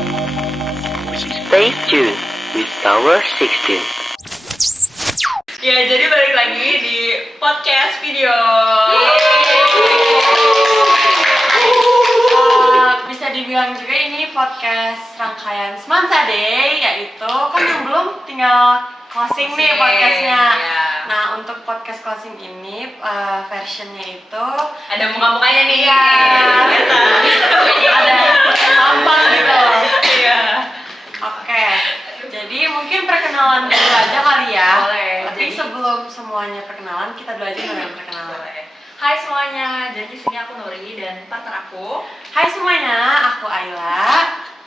Stay tuned with Tower 16. Ya, jadi balik lagi di podcast video. Bisa dibilang juga ini podcast rangkaian Semansa Day, yaitu kan yang belum tinggal closing nih podcastnya. Ya. Nah, untuk podcast closing ini versionnya itu Ada muka-mukanya nih. Iya. ada apa gitu. Iya. Oke, jadi mungkin perkenalan dulu aja kali ya. Boleh. Tapi sebelum semuanya perkenalan, kita dulu aja yang perkenalan. Boleh. Hai semuanya, jadi di sini aku Nuri dan partner aku. Hai semuanya, aku Ayla.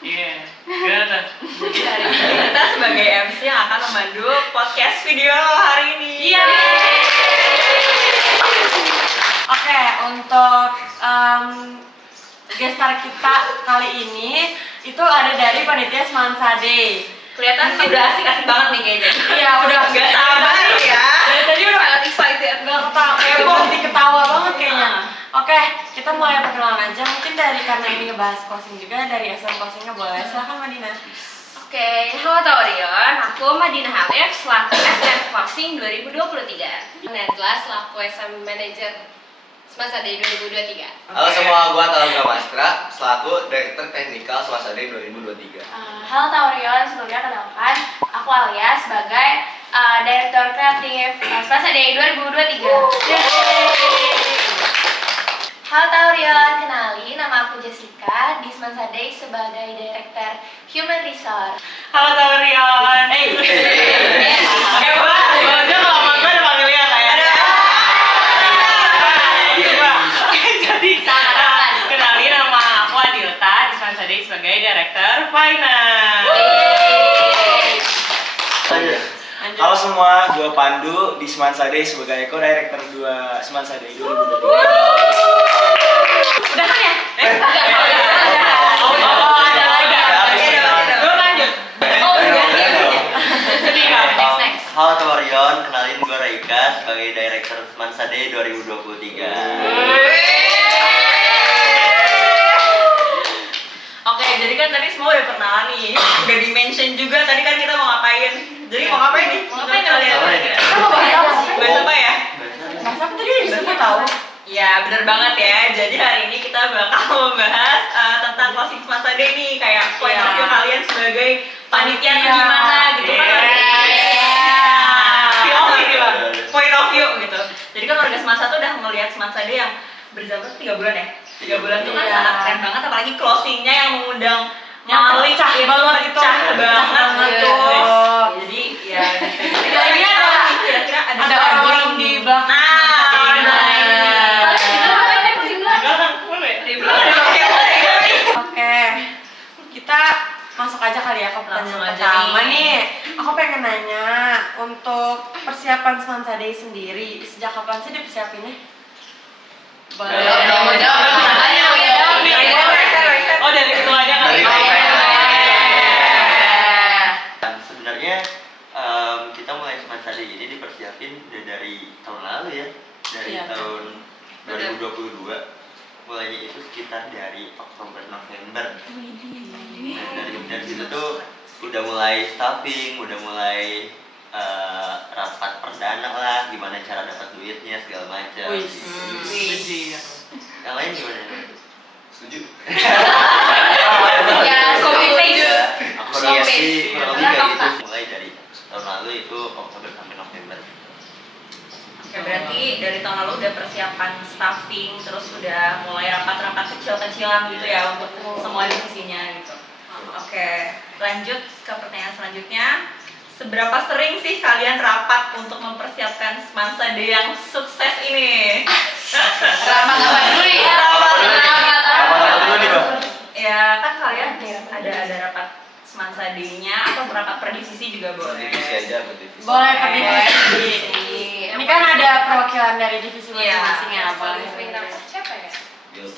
Iya, gimana? Jadi hari ini kita sebagai MC yang akan memandu podcast video hari ini. Iya. Oke, untuk guest star kita kali ini itu ada dari panitia Semansa Day. Kelihatan udah asik-asik banget nih kayaknya. Iya, udah Gak sabar ya. Dari tadi udah Sangat excited. nggak ketawa, kayak berhenti ketawa banget kayaknya. Oke, kita mulai perkenalan aja. Mungkin dari karena ini ngebahas closing juga, dari SM closingnya boleh. Silahkan Madina. Oke, halo Taurion, aku Madina Halif selaku SM Closing 2023 dan adalah selaku SM Manager Semansa Day 2023. Halo semua, gua Talga Mastra, selaku Direktur Teknikal Semansa Day 2023. Halo Taurion, sebelumnya kenalkan, aku Alia sebagai Direktur Kreatif Semansa Day 2023. Halo Taurion, kenali nama aku Jessica di Semansa Day sebagai Direktur Human Resource. Halo Taurion. Hebat. Aja kalau sama gue ada panggilnya kayak. Jadi kenalin nama aku Adilta di Semansa Day sebagai Director Finance. Halo semua, gua Pandu di Semansa Day sebagai Co-Director 2 Semansa Day 2023. Udah kan ya? Ada lagi. Gue lanjut. Sedih kan? Next. Halo Torion, kenalin gua Raika sebagai Direktur Semansa Day 2023. Oke, jadi kan tadi semua udah perkenalan nih, udah di-mention juga tadi kan kita mau ngapain. Jadi mau ngapain nih? Mau ngapain kalian? kalian? Kita mau bahas apa sih? Bahas apa ya? Bahas apa tadi disebut tahu? Ya bener banget ya, jadi hari ini kita bakal membahas tentang closing Semansa Day nih. Kayak point of view kalian sebagai panitia tuh Iya. gimana gitu kan. Point of view gitu. Jadi kan warga Semansa tuh udah ngelihat Semansa Day yang berjalan 3 bulan ya. 3 bulan tuh kan Iya. sangat keren banget, apalagi closingnya yang mengundang Yang Malik pecah itu banget itu. pecah banget gitu. Betul. Jadi ya Ya, ini ada kira-kira ada orang-orang di belakang. Nah, orang di belakang. Oke, kita masuk aja kali ya ke Langsung pertanyaan aja pertama nih. nih. Aku pengen nanya, untuk persiapan Semansa Day sendiri, sejak kapan sih dipersiapinnya? Boleh. Mau jawab, makanya mau jawab. Oh, dari ketuanya kali. Dari ketuanya. Iya. Dan sebenarnya kita mulai Semansa Day ini dipersiapin udah dari tahun lalu ya, dari Iya. tahun 2022. Mulainya itu sekitar dari Oktober November. Nah, dari situ tuh udah mulai staffing, udah mulai rapat perdana lah, gimana cara dapat duitnya segala macam. Wih. Benci. Yang lain gimana? Setuju? Ya, copy paste. Aku sih kurang lebih kayak gitu. Mulai dari tahun lalu itu Oktober sampai November. Oke, berarti dari tahun lalu udah persiapan staffing, terus udah mulai rapat-rapat kecil-kecilan gitu ya untuk semua divisinya gitu. Oke, lanjut ke pertanyaan selanjutnya. Seberapa sering sih kalian rapat untuk mempersiapkan Semansa Day yang sukses ini? Rapat apa dulu ya? Apa dulu nih, Bang? Ya kan kalian ada rapat Semansa Day-nya atau rapat per divisi juga boleh. Divisi aja, divisi. Boleh per divisi. Divisi. Ini kan ada perwakilan dari divisi Iya. masing-masing ya, boleh. Sering rapat siapa ya? Yuk.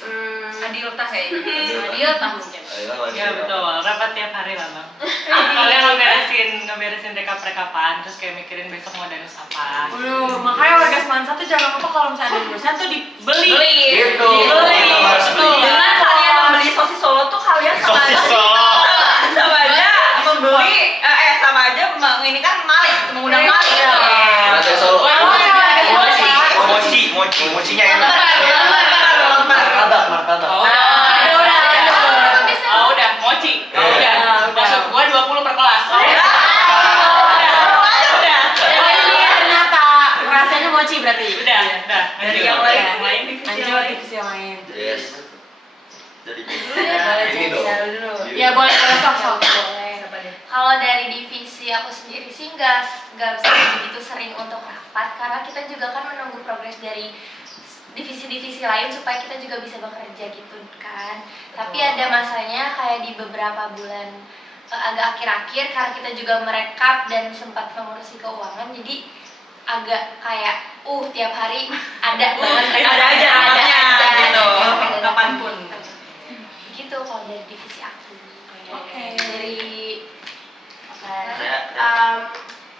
Adilta kayaknya. Adilta mungkin. Ya betul, rapat tiap hari lah bang. Kalian ngeberesin rekap-rekapan, terus kayak mikirin besok mau danus apa. Makanya warga Semansa tuh jangan lupa kalau misalnya ada urusan tuh dibeli. Gitu. Dibeli. Kita harus beli. Dengan kalian membeli sosis Solo tuh kalian Sosis Solo. Mochinya enak. Martabak. Oh, udah, mochi. Udah. Maksud gua 20 per kelas. Ini ternyata rasanya mochi berarti. Udah. Dari yang lain divisi yang Lanjut lain. divisi yang lain. Yes. Jadi Boleh ini dong. dulu. Ya boleh sok. Siapa deh? Kalau dari divisi aku sendiri sih nggak begitu sering untuk rapat karena kita juga kan menunggu progres dari divisi-divisi lain supaya kita juga bisa bekerja gitu kan. Tapi ada masanya kayak di beberapa bulan agak akhir-akhir karena kita juga merekap dan sempat mengurusi keuangan jadi agak kayak tiap hari ada banget Ada aja rapatnya gitu. Kapanpun. Gitu kalau dari divisi aku. Oke. Dari Saya-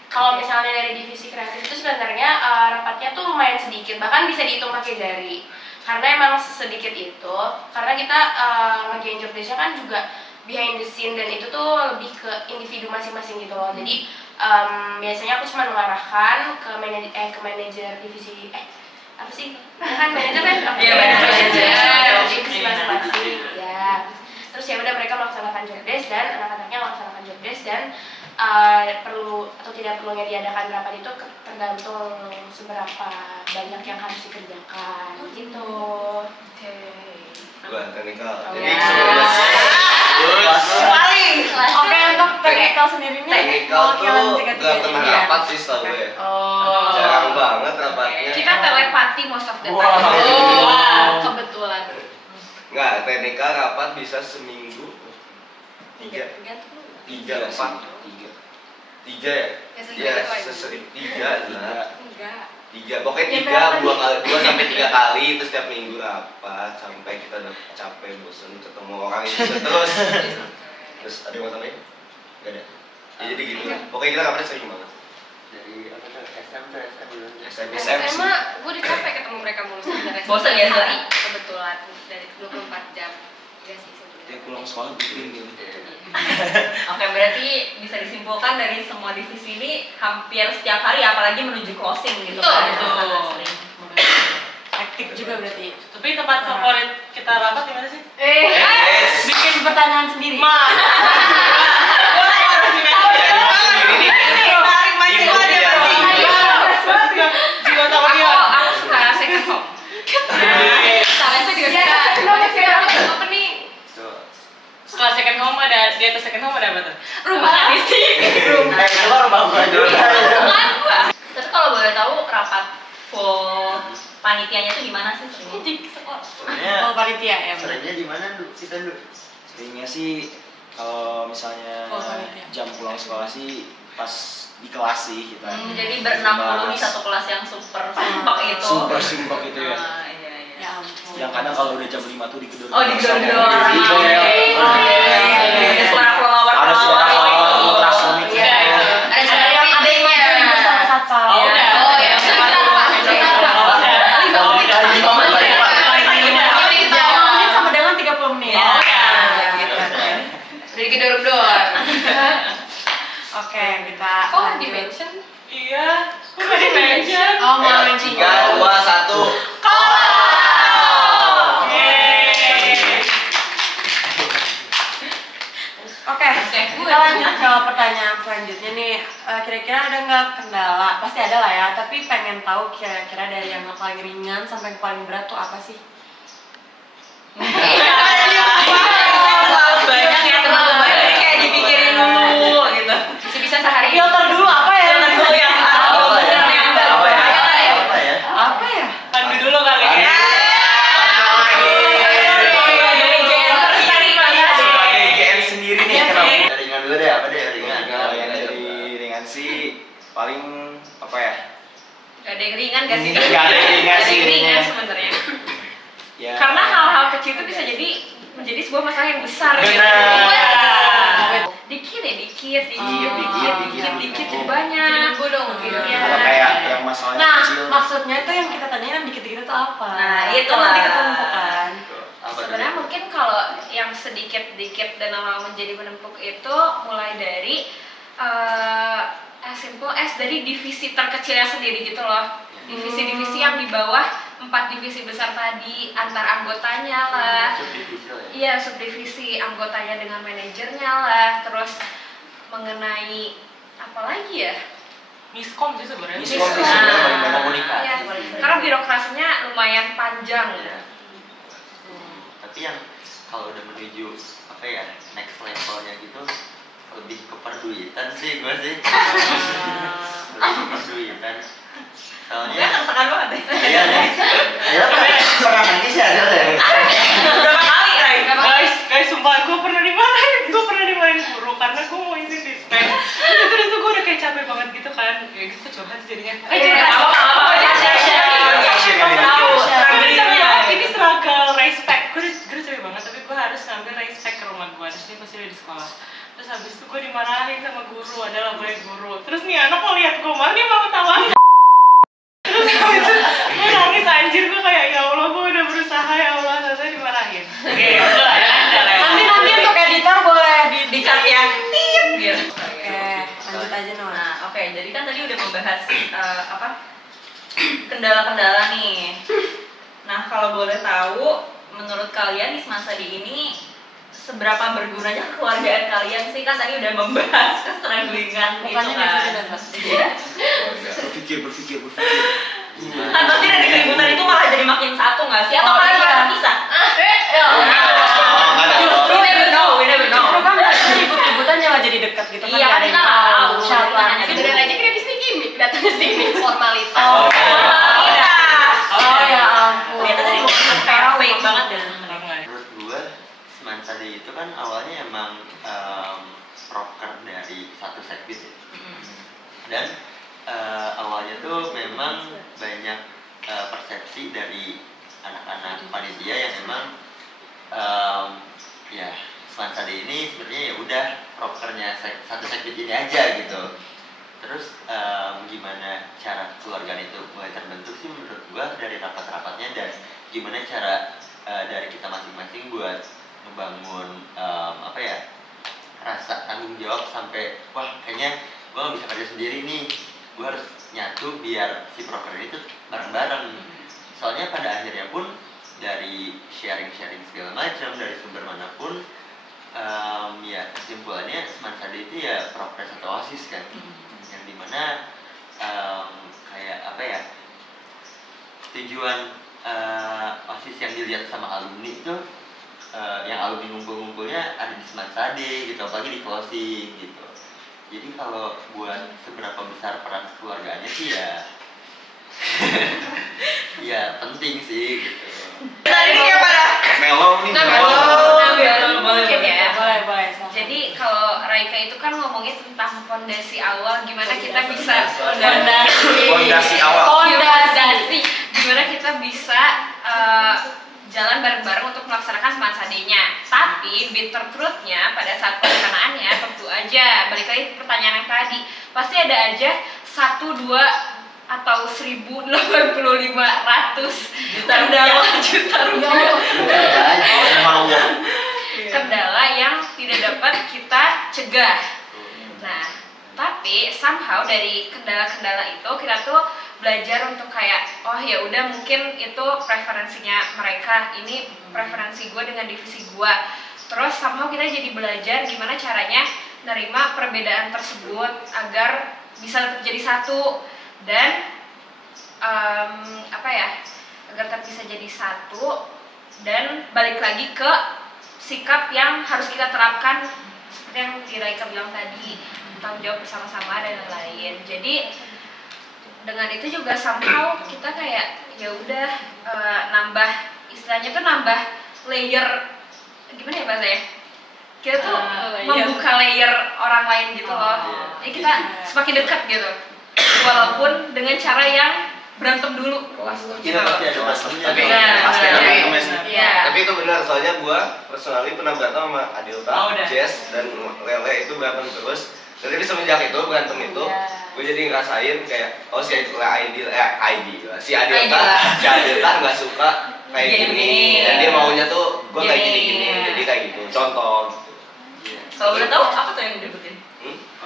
kalau misalnya dari divisi kreatif itu sebenarnya rapatnya tuh lumayan sedikit, bahkan bisa dihitung pakai jari. Karena emang sedikit itu, karena kita ngerjain job desk-nya kan juga behind the scene dan itu tuh lebih ke individu masing-masing gitu loh. Jadi biasanya aku cuma mengarahkan ke manajer divisi apa sih? Ya kan manajer kan? Iya, manajer. Divisi masing-masing. Ya. Terus ya udah mereka melaksanakan job desk dan anak-anaknya melaksanakan job desk dan perlu atau tidak perlunya diadakan rapat itu tergantung seberapa banyak yang harus dikerjakan gitu. Gua teknikal. Oh, Jadi ya. sebelum lulus Paling. Oke, untuk teknikal sendiri nih teknikal mewakilkan tuh tiga-tiga gak pernah ini ya. rapat sih setahu gue. Oh. Jarang banget rapatnya. Kita telepati most of the time. Wow. Kebetulan. Nggak, teknikal rapat bisa seminggu. Tiga, empat. Tiga ya? Ya, sesering tiga lah. Enggak. Tiga, pokoknya dua sampai tiga kali terus tiap minggu rapat sampai kita udah capek bosan ketemu orang itu terus. Terus ada yang mau tambahin? Gak ada. Ya, jadi gitu lah. Pokoknya kita rapatnya sering banget. Dari apa tuh? SMP dulu. SMP. SMA gue udah capek ketemu mereka mulu sebenarnya. Bosan ya, Zul? Hari kebetulan dari 24 jam. Iya sih sebenarnya. Dia pulang sekolah bikin gitu. Oke, berarti bisa disimpulkan dari semua divisi ini hampir setiap hari, apalagi menuju closing gitu kan. Betul. Sangat sering. Hektik juga berarti. Tapi tempat favorit kita rapat di mana sih? Bikin pertanyaan sendiri. Jiwa tahu dia. Aku suka second home. Soalnya aku juga suka opening. Setelah second home ada di atas second home ada apa tuh? Rumah isi. Itu rumah gua aja. Tapi kalau boleh tahu rapat full panitianya tuh di mana sih seringnya? Sebenarnya Oh, panitia ya. seringnya di mana dulu? Kita dulu. Seringnya sih kalau misalnya Oh, panitia. jam pulang sekolah sih pas di kelas sih kita. Jadi berenam mulu di satu kelas yang super sumpah itu. Super simpok itu ya. Iya. Ya ampun. Yang kadang kalau udah jam 5 tuh digedor. Oh, digedor. Iya. Suara kelawar. Ada suara ultrasonic. Iya. Ada suara Ada yang maju sama satpam. Oh, udah. Oh ya, sebentar Pak. Menit sama dengan 30 menit. Iya. Udah digedor-gedor. Oke, kita Kok lanjut. di mention? Iya. Kok nggak di mention? Oh, mau Ayo, mention. 3, 2, 1. Oke, kita lanjut ke pertanyaan selanjutnya nih. Kira-kira ada nggak kendala? Pasti ada lah ya, tapi pengen tahu kira-kira dari yang paling ringan sampai yang paling berat tuh apa sih? Banyak ya, terlalu banyak jadi kayak dipikirin dulu gitu. Bisa sehari. Filter dulu apa ya? Filter dulu yang Apa ya? yang Apa ya? Apa ya? Apa ya? Pandu dulu kali ya. Sebagai GM sendiri nih kenapa? Ringan dulu deh, apa deh ringan? Kalau yang dari ringan sih paling apa ya? Gak ada yang ringan gak sih? Nggak ada yang ringan sih. ringan sebenarnya. Ya. Karena hal-hal kecil itu bisa jadi menjadi sebuah masalah yang besar gitu. Benar. Dikit ya, dikit Dikit. jadi banyak. Nunggu dong, Iya. Kalau kayak yang masalahnya Nah, kecil. maksudnya tuh yang kita tanyain yang dikit-dikit itu apa? Nah, itu Kan nanti lah. ketemu kan. Apa Sebenarnya dulu? mungkin kalau yang sedikit-dikit dan lama-lama menjadi menumpuk itu mulai dari as simple as dari divisi terkecilnya sendiri gitu loh. Divisi-divisi yang di bawah 4 divisi besar tadi, antar anggotanya lah. Subdivisi lah ya. Iya, subdivisi anggotanya dengan manajernya lah, terus mengenai apa lagi ya? Miskom sih sebenarnya. Miskom sih Nah, sebenarnya banyak komunikasi. iya, karena birokrasinya lumayan panjang. Iya. Tapi yang kalau udah menuju apa ya next levelnya gitu lebih ke perduitan sih gue sih. Lebih ke perduitan. Soalnya Mungkin tertekan banget deh. iya nih. Ya pernah nangis ya ada ya. Berapa kali, Rai? Guys, sumpah gue pernah dimarahin guru karena gue mau isi dispek. Terus tuh gue udah kayak capek banget gitu kan. Ya gitu curhat sih jadinya. Ini struggle respect. Gue udah capek banget tapi gue harus ngambil respect ke rumah gue. Terus ini pasti udah di sekolah. Terus habis itu gue dimarahin sama guru, adalah gue guru. Terus nih anak mau lihat gue marah, dia mau tawain. Terus habis itu gue nangis anjir, gue kayak ya Allah gue udah berusaha ya Allah, ternyata dimarahin. Oke, udah lancar ya. Nanti untuk editor boleh Dicat yang tit gitu. Oke, lanjut aja Noah. Nah, oke, jadi kan tadi udah membahas apa kendala-kendala nih. Nah, kalau boleh tahu, menurut kalian di Semansadi ini seberapa bergunanya kekeluargaan kalian sih? Kan tadi udah membahas kestrugglingan gitu Bukannya kan. biasa-biasa. Berpikir. Kan pasti dari keributan itu malah jadi makin satu nggak sih? Atau Oh, kalian iya. malah terpisah? Justru We never know. Justru kan biasanya ribut-ributan malah jadi dekat gitu kan. Iya, kan kita nggak tahu. Siapa? Sebenarnya aja kita di sini gimmick, datang ke sini formalitas. Oh. Formalitas. Oh ya ampun. Ternyata tadi bukan kayak fake banget ya. Menurut gue Semansadi itu kan awalnya emang proker dari satu sekbid ya. Dan awalnya tuh memang banyak persepsi dari anak-anak panitia yang memang ya Semansadi ini sebenarnya ya udah prokernya satu sekbid ini aja gitu. Terus gimana cara keluarga itu mulai terbentuk sih menurut gua dari rapat-rapatnya dan gimana cara dari kita masing-masing buat membangun apa ya rasa tanggung jawab sampai wah kayaknya gua nggak bisa kerja sendiri nih, gua harus nyatu biar si proker ini tuh bareng-bareng. Soalnya pada akhirnya pun dari sharing-sharing segala macam dari sumber manapun ya kesimpulannya Semansadi itu ya progres atau OSIS kan, yang dimana kayak apa ya tujuan OSIS yang dilihat sama alumni itu yang alumni ngumpul-ngumpulnya ada di Semansadi gitu, apalagi di closing gitu. Jadi kalau buat seberapa besar peran keluarganya sih ya ya penting sih gitu. Tadi kayak pada Melo nih. Mungkin ya. Boleh. Jadi kalau Raika itu kan ngomongin tentang fondasi awal, gimana kita bisa Fondasi awal. fondasi gimana kita bisa jalan bareng-bareng untuk melaksanakan Semansadi-nya. Tapi bitter truth-nya pada saat pelaksanaannya tentu aja balik lagi ke pertanyaan yang tadi, pasti ada aja 1, 2 atau 1.800 juta rupiah kendala yang tidak dapat kita cegah. Nah, tapi somehow dari kendala-kendala itu kita tuh belajar untuk kayak oh ya udah mungkin itu preferensinya mereka, ini preferensi gue dengan divisi gue. Terus somehow kita jadi belajar gimana caranya nerima perbedaan tersebut agar bisa tetap jadi satu dan apa ya agar tetap bisa jadi satu dan balik lagi ke sikap yang harus kita terapkan seperti yang Raika bilang tadi, tanggung jawab bersama-sama dan lain-lain. Jadi dengan itu juga somehow kita kayak ya udah nambah istilahnya tuh nambah layer gimana ya bahasanya? Kita tuh membuka layer orang lain gitu loh. Jadi kita semakin dekat gitu. Walaupun dengan cara yang berantem dulu. Kita pasti ada masalahnya. Tapi itu benar, soalnya gua personally pernah berantem sama Adilta, Jess dan Lele itu berantem terus. Dan jadi semenjak itu berantem itu, gue jadi ngerasain kayak si Adilta nggak suka kayak gini, dan dia maunya tuh gue kayak gini, jadi kayak gitu. Contoh. Gitu. Kalau udah tahu apa tuh yang direbutin?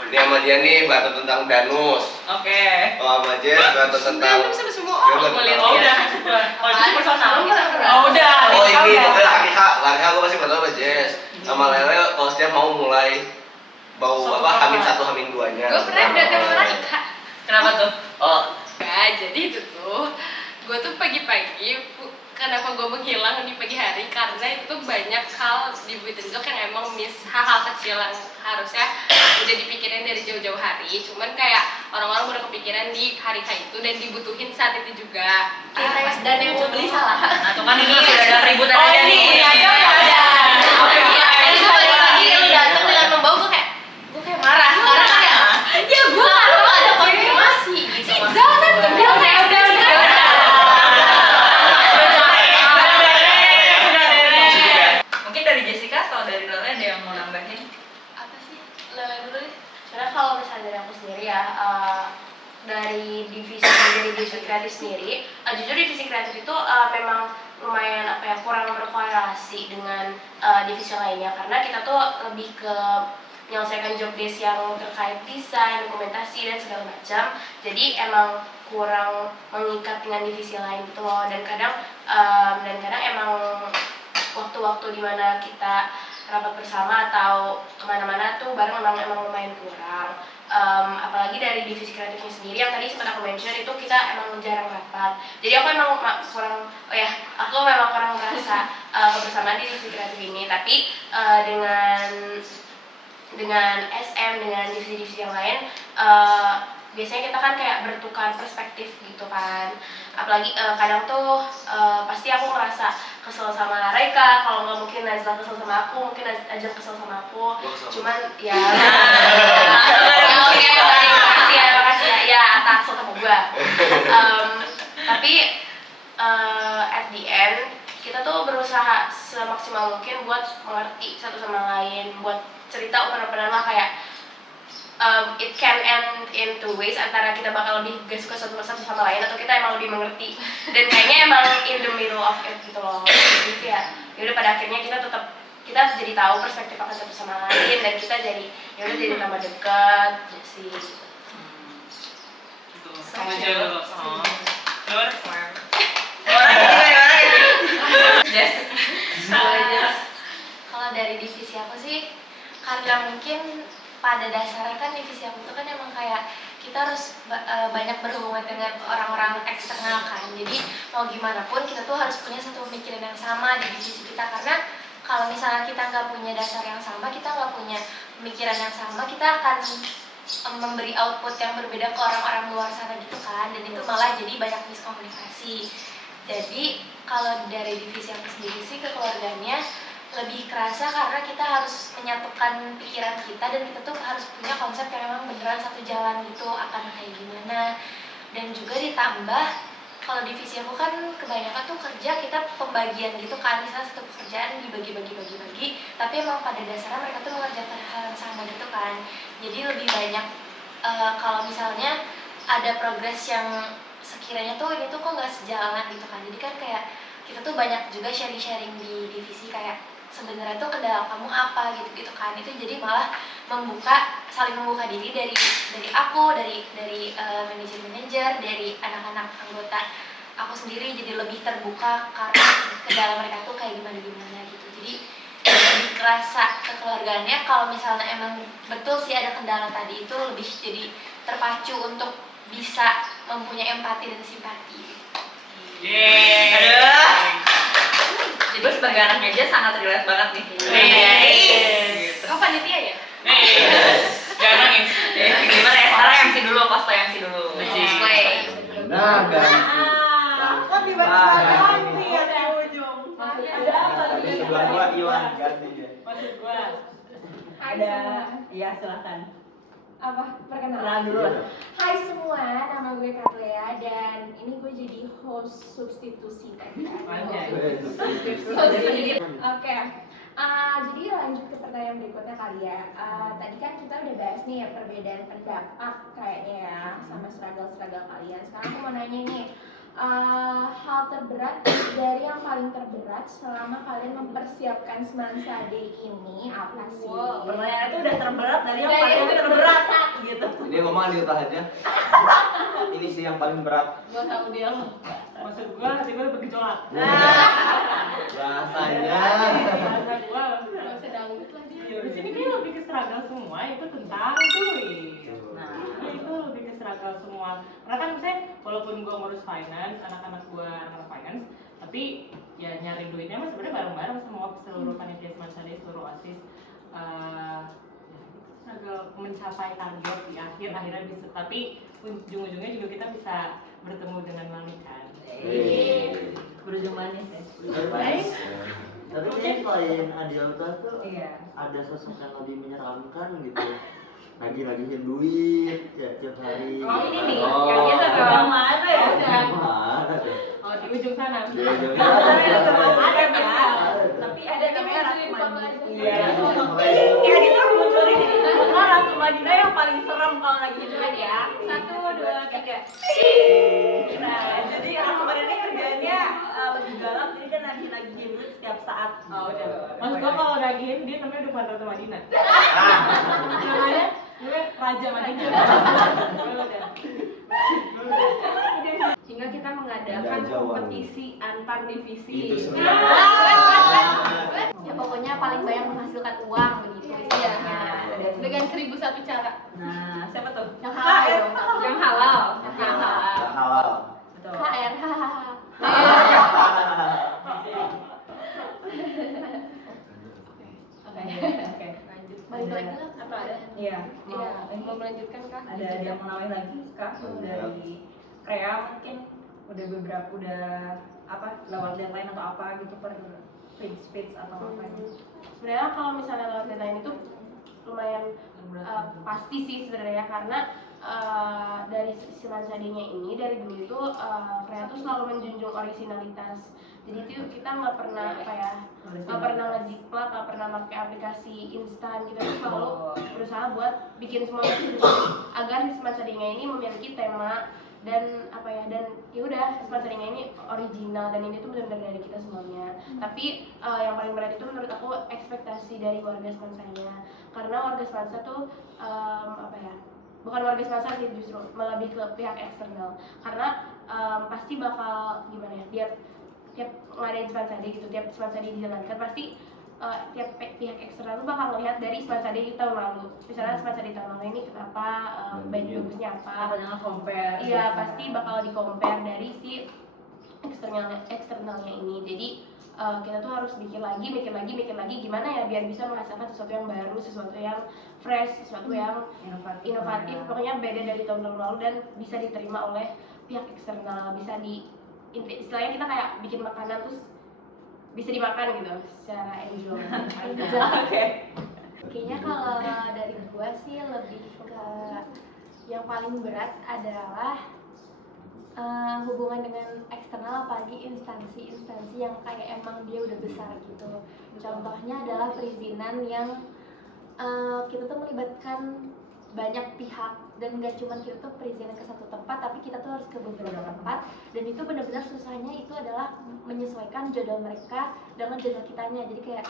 Ini sama dia nih berantem tentang Danus. Oke. Kalau sama Jess berantem tentang Oh udah, oh itu personal. Oh udah. Oh ini ya. Lariha gue pasti bakal sama Jess sama Lele kalau setiap mau mulai bau apa Hamin 1 Hamin 2-nya. Gue pernah datang mereka. Kenapa tuh? Oh, Jadi itu tuh gue tuh pagi-pagi kenapa gue menghilang di pagi hari karena itu tuh banyak hal di Buitenjok yang emang miss hal-hal kecil yang harusnya udah dipikirin dari jauh-jauh hari, cuman kayak orang-orang udah kepikiran di hari itu dan dibutuhin saat itu juga. Dan yang mau beli salah. Nah tuh kan ini udah ada keributan aja nih. Ini aja udah ada. Itu pagi-pagi lu datang dengan membawa gue kayak marah karena kayak ya gue nggak ada konfirmasi gitu. Jangan tuh bilang kayak udah. Mungkin dari Jessica atau dari Lele ada yang mau nambahin? Apa sih? Lele dulu deh. Sebenarnya kalau misalnya dari aku sendiri ya, dari divisi kreatif sendiri, jujur divisi kreatif itu memang lumayan kurang berkorelasi dengan divisi lainnya karena kita tuh lebih ke menyelesaikan job desk yang terkait desain, dokumentasi dan segala macam. Jadi emang kurang mengikat dengan divisi lain gitu loh, dan kadang emang waktu-waktu dimana kita rapat bersama atau kemana-mana tuh bareng emang lumayan kurang. Apalagi dari divisi kreatifnya sendiri yang tadi sempat aku mention itu kita emang jarang rapat. Jadi aku emang kurang merasa kebersamaan di divisi kreatif ini. Tapi dengan SM, dengan divisi-divisi yang lain, biasanya kita kan kayak bertukar perspektif gitu kan. Apalagi kadang tuh pasti aku ngerasa kesel sama Raika, kalau nggak mungkin Najla kesel sama aku, mungkin Ajeng kesel sama aku. Cuman ya makasih ya atas kesel sama gua. Tapi at the end kita tuh berusaha semaksimal mungkin buat mengerti satu sama lain, buat cerita open-openan lah kayak it can end in two ways, antara kita bakal lebih gak suka satu sama lain atau kita emang lebih mengerti, dan kayaknya emang in the middle of it gitu loh. Jadi ya udah pada akhirnya kita jadi tahu perspektif akan satu sama lain dan kita jadi tambah dekat sih. Sama aja. Kalau dari divisi aku sih, karena mungkin pada dasarnya kan divisi aku itu kan emang kayak kita harus banyak berhubungan dengan orang-orang eksternal kan. Jadi mau gimana pun kita tuh harus punya satu pemikiran yang sama di divisi kita, karena kalau misalnya kita nggak punya dasar yang sama, kita nggak punya pemikiran yang sama, kita akan memberi output yang berbeda ke orang-orang luar sana gitu kan, dan itu malah jadi banyak miskomunikasi. Jadi kalau dari divisi aku sendiri sih kekeluargaannya lebih kerasa karena kita harus menyatukan pikiran kita dan kita tuh harus punya konsep yang memang beneran satu jalan gitu akan kayak gimana. Dan juga ditambah kalau divisi aku kan kebanyakan tuh kerja kita pembagian gitu kan, misalnya satu pekerjaan dibagi, tapi emang pada dasarnya mereka tuh mengerjakan hal yang sama gitu kan. Jadi lebih banyak kalau misalnya ada progres yang sekiranya tuh ini tuh kok nggak sejalan gitu kan, jadi kan kayak kita tuh banyak juga sharing di divisi kayak sebenarnya tuh kendala kamu apa gitu kan. Itu jadi malah saling membuka diri dari aku, dari manajer, dari anak-anak anggota aku sendiri, jadi lebih terbuka karena kendala mereka tuh kayak gimana gitu. Jadi lebih kerasa kekeluargaannya kalau misalnya emang betul sih ada kendala tadi, itu lebih jadi terpacu untuk bisa mempunyai empati dan simpati. Aduh. Jadi sebagai anak meja sangat relate banget nih. Gitu. Kamu panitia ya? Jangan nangis. Gimana ya? Sekarang MC dulu, cosplay MC dulu. Cosplay. Nah, Kok tiba-tiba ganti ya di ujung? Ada apa di nih? sebelah gua hilang ganti dia. Maksud gua Ada, iya silakan. apa? Perkenalan Kenalan dulu lah. Hai semua, nama gue Katlea dan ini gue jadi host substitusi tadi. Oke. Jadi lanjut ke pertanyaan berikutnya kali ya. Tadi kan kita udah bahas nih ya perbedaan pendapat kayaknya ya sama struggle kalian. Sekarang aku mau nanya nih, hal terberat dari yang paling terberat selama kalian mempersiapkan Semansa Day ini apa sih? Pertanyaan itu udah terberat dari yang paling terberat gitu. Ini ngomong Adilta aja. Ini sih yang paling berat. Gua tahu dia loh. Maksud gua hati gua bergejolak. Rasanya. Bahasa gua Gak usah dangdut lah dia. ya di sini kan lebih ke struggle semua itu tentang cuy. Nah, itu lebih ke struggle semua. Karena kan misalnya walaupun gua ngurus finance, anak-anak gua anak finance, tapi ya nyari duitnya mah sebenarnya bareng-bareng sama seluruh panitia Semansade, seluruh OSIS. Struggle mencapai target di akhirnya bisa, tapi ujung-ujungnya juga kita bisa bertemu dengan Mami kan. Berujung manis ya. Baik. Tapi kayaknya selain Adilta tuh Iya. ada sosok yang lebih menyeramkan gitu. Nagih-nagihin duit tiap hari. Oh ini nih, Oh. yang kita yang mana ya? Mana tuh? Oh di ujung sana. Di ujung Ada sana. ya, Ada. tapi ada namanya Ratu Munculin Papa aja. Madinah. Iya. Ya kita munculin ini. Oh, Ratu Madinah yang paling serem kalau lagi duit ya. 1, 2, 3. Nah, jadi Ratu Madinah kerjaannya lebih galak, jadi dia nagih-nagihin duit setiap saat. Oh udah. Maksud gua kalau nagihin dia namanya udah bukan Ratu Madinah. Namanya Raja Madinah. Udah. Hingga kita mengadakan Raja Wali. kompetisi antar divisi. Itu sebenarnya. Ya pokoknya paling banyak menghasilkan uang begitu istilahnya. Dengan 1001 cara. Nah, siapa tuh? Yang halal dong. Yang halal. Yang halal. Yang halal. Betul. HR hahaha. Oke. Lanjut. Balik lagi lah. Apa ada? Iya. Mau melanjutkan kah? Ada yang mau nambahin lagi kak dari Krea mungkin udah beberapa apa lewat deadline atau apa gitu per speech atau apa gitu. Sebenarnya kalau misalnya lewat deadline itu lumayan pasti sih sebenarnya karena dari Semansade-nya ini dari dulu itu Krea tuh selalu menjunjung originalitas. Jadi itu kita nggak pernah nggak pernah ngediklat, nggak pernah pakai aplikasi instan. Kita tuh selalu berusaha buat bikin semuanya agar Semansade-nya ini memiliki tema dan dan ya udah Semansade-nya ini original dan ini tuh benar-benar dari kita semuanya. Tapi yang paling berat itu menurut aku ekspektasi dari warga Semansade-nya, karena warga Semansa tuh bukan warga Semansa sih, justru lebih ke pihak eksternal, karena pasti bakal gimana ya, tiap ngadain Semansade gitu, tiap Semansade dijalankan pasti tiap pihak eksternal tuh bakal melihat dari Semansade di tahun lalu. Misalnya Semansade tahun lalu ini kenapa, bagusnya apa? Apa dengan compare? Iya, pasti bakal di-compare dari si eksternalnya ini. Jadi kita tuh harus mikir lagi gimana ya biar bisa menghasilkan sesuatu yang baru, sesuatu yang fresh, sesuatu yang inovatif, pokoknya beda dari tahun-tahun lalu dan bisa diterima oleh pihak eksternal, bisa istilahnya kita kayak bikin makanan terus bisa dimakan gitu secara enjoy. Oke. Kayaknya kalau dari gua sih lebih ke yang paling berat adalah hubungan dengan eksternal, apalagi instansi-instansi yang kayak emang dia udah besar gitu. Contohnya adalah perizinan yang kita tuh melibatkan banyak pihak dan nggak cuma kita tuh perizinan ke satu tempat, tapi kita tuh harus ke beberapa tempat, dan itu benar-benar susahnya itu adalah menyesuaikan jadwal mereka dengan jadwal kitanya. Jadi kayak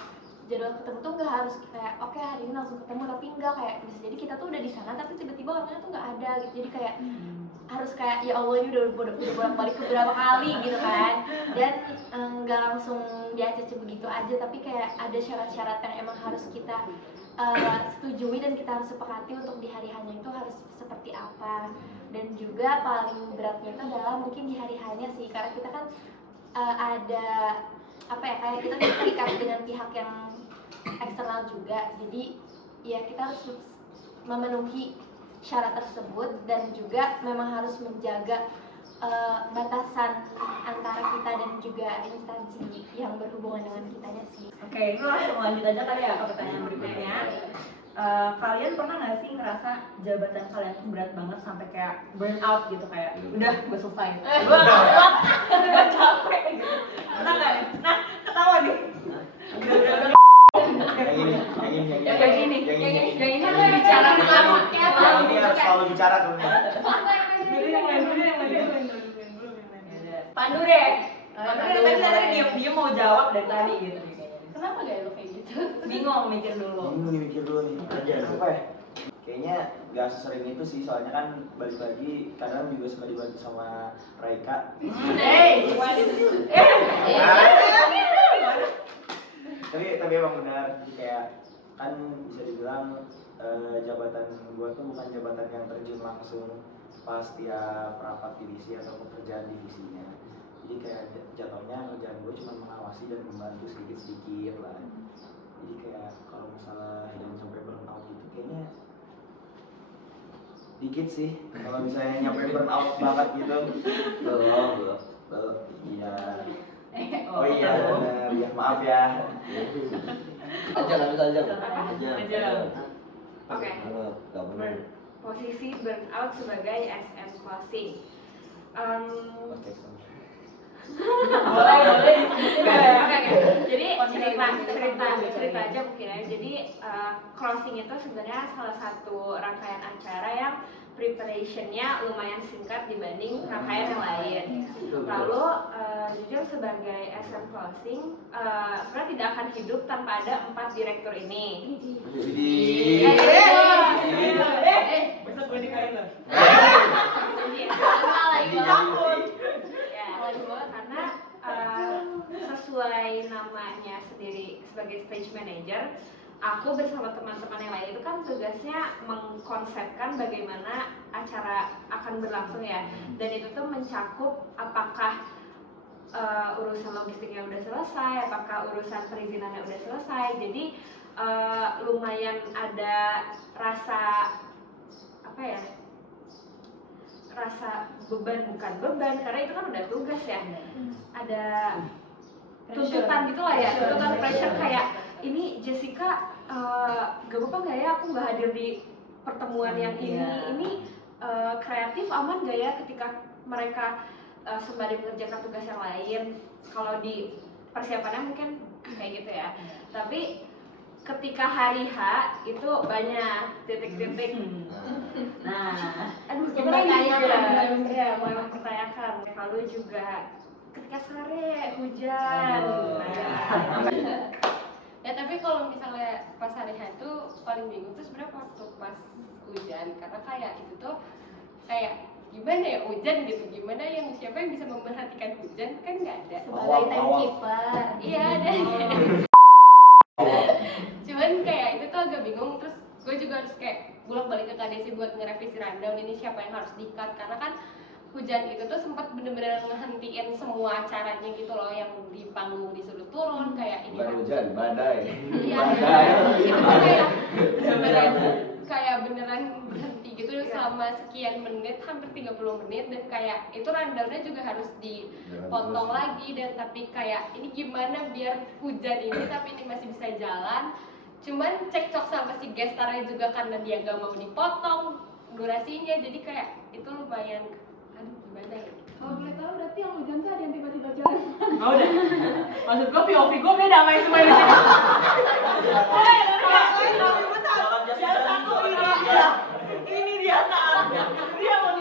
jadwal ketemu tuh nggak harus kayak oke, hari ini langsung ketemu, tapi enggak, kayak bisa jadi kita tuh udah di sana tapi tiba-tiba orangnya tuh nggak ada gitu. Jadi kayak harus kayak ya Allah ini udah bolak-balik beberapa kali gitu kan, dan nggak langsung diacc begitu aja, tapi kayak ada syarat-syarat yang emang harus kita setujui dan kita harus sepakati untuk di hari hanya itu harus seperti apa. Dan juga paling beratnya itu adalah mungkin di hari hanya sih, karena kita kan ada kayak kita terikat dengan pihak yang eksternal juga, jadi ya kita harus memenuhi syarat tersebut dan juga memang harus menjaga batasan antara kita dan juga instansi yang berhubungan dengan kitanya sih. Oke, ini langsung lanjut aja kali ya ke pertanyaan berikutnya. Kalian pernah nggak sih ngerasa jabatan kalian tuh berat banget sampai kayak burn out gitu, kayak udah gue selesai, gue capek gitu, pernah nggak nih? Nah, ketawa nih. Yang ini Yang bicara pertama. Yang ini harus selalu bicara tuh. Pandu deh. Pandu dari tadi dia mau jawab dari tadi gitu nih kayaknya. Kenapa gak lo kayak gitu? Bingung mikir dulu. Ini mikir dulu nih. Aja. Apa ya? Kayaknya sebenarnya nggak sesering itu sih, soalnya kan balik lagi kadang juga suka dibantu sama Raika. Tapi emang benar, jadi kayak kan bisa dibilang jabatan gue tuh bukan jabatan yang terjun langsung pas tiap rapat divisi atau pekerjaan divisinya. Jadi kayak jatuhnya kerjaan gue cuma mengawasi dan membantu sedikit-sedikit lah. Jadi kayak kalau misalnya yang sampai burnout gitu kayaknya dikit sih. Kalau misalnya nyampe burnout banget gitu. Belum. Iya. Oh iya, benar. Ya, maaf ya. Aja. Oke. Posisi burnout sebagai SM closing. Boleh. Oke. Jadi cerita aja mungkin ya. Jadi closing itu sebenarnya salah satu rangkaian acara yang preparationnya lumayan singkat dibanding rangkaian yang lain. Lalu jujur sebagai SM closing sebenarnya tidak akan hidup tanpa ada 4 direktur ini. Besok gue nikahin lo. Karena sesuai namanya sendiri sebagai stage manager, aku bersama teman-teman yang lain itu kan tugasnya mengkonsepkan bagaimana acara akan berlangsung ya, dan itu tuh mencakup apakah urusan logistiknya udah selesai, apakah urusan perizinannya udah selesai. Jadi lumayan ada rasa apa ya, rasa bukan beban karena itu kan udah tugas ya, ada tuntutan gitu lah ya, tuntutan pressure kayak ini Jessica gak apa-apa nggak ya aku nggak hadir di pertemuan yang ini kreatif aman gak ya ketika mereka sembari mengerjakan tugas yang lain. Kalau di persiapannya mungkin kayak gitu ya, tapi ketika hari H itu banyak titik-titik. Nah, Aduh, gimana ya, mulai mempertanyakan. Lalu juga ketika sore hujan. Ya tapi kalau misalnya pas hari H itu paling bingung tuh sebenarnya waktu pas hujan, karena kayak itu tuh kayak gimana ya hujan gitu, gimana yang siapa yang bisa memperhatikan hujan, kan nggak ada. Sebagai timekeeper. Iya ada. Cuman kayak itu tuh agak bingung, terus gue juga harus kayak bolak-balik ke KDC buat ngerevisi rundown ini siapa yang harus di-cut, karena kan hujan itu tuh sempat bener-bener ngehentiin semua acaranya gitu loh, yang di panggung disuruh turun kayak ini Bukan hujan, badai. iya itu tuh kayak beneran berhenti gitu selama sekian menit, hampir 30 menit, dan kayak itu rundownnya juga harus dipotong lagi, dan tapi kayak ini gimana biar hujan ini tapi ini masih bisa jalan. Cuman cekcok sama si gestarnya juga karena dia gak mau dipotong durasinya, jadi kayak itu lumayan aduh gimana ya. Kalau boleh tahu berarti yang hujan tuh ada yang tiba-tiba jalan. Oh udah. Maksud gue POV gue beda sama yang semua di sini. Ini dia saatnya. Dia mau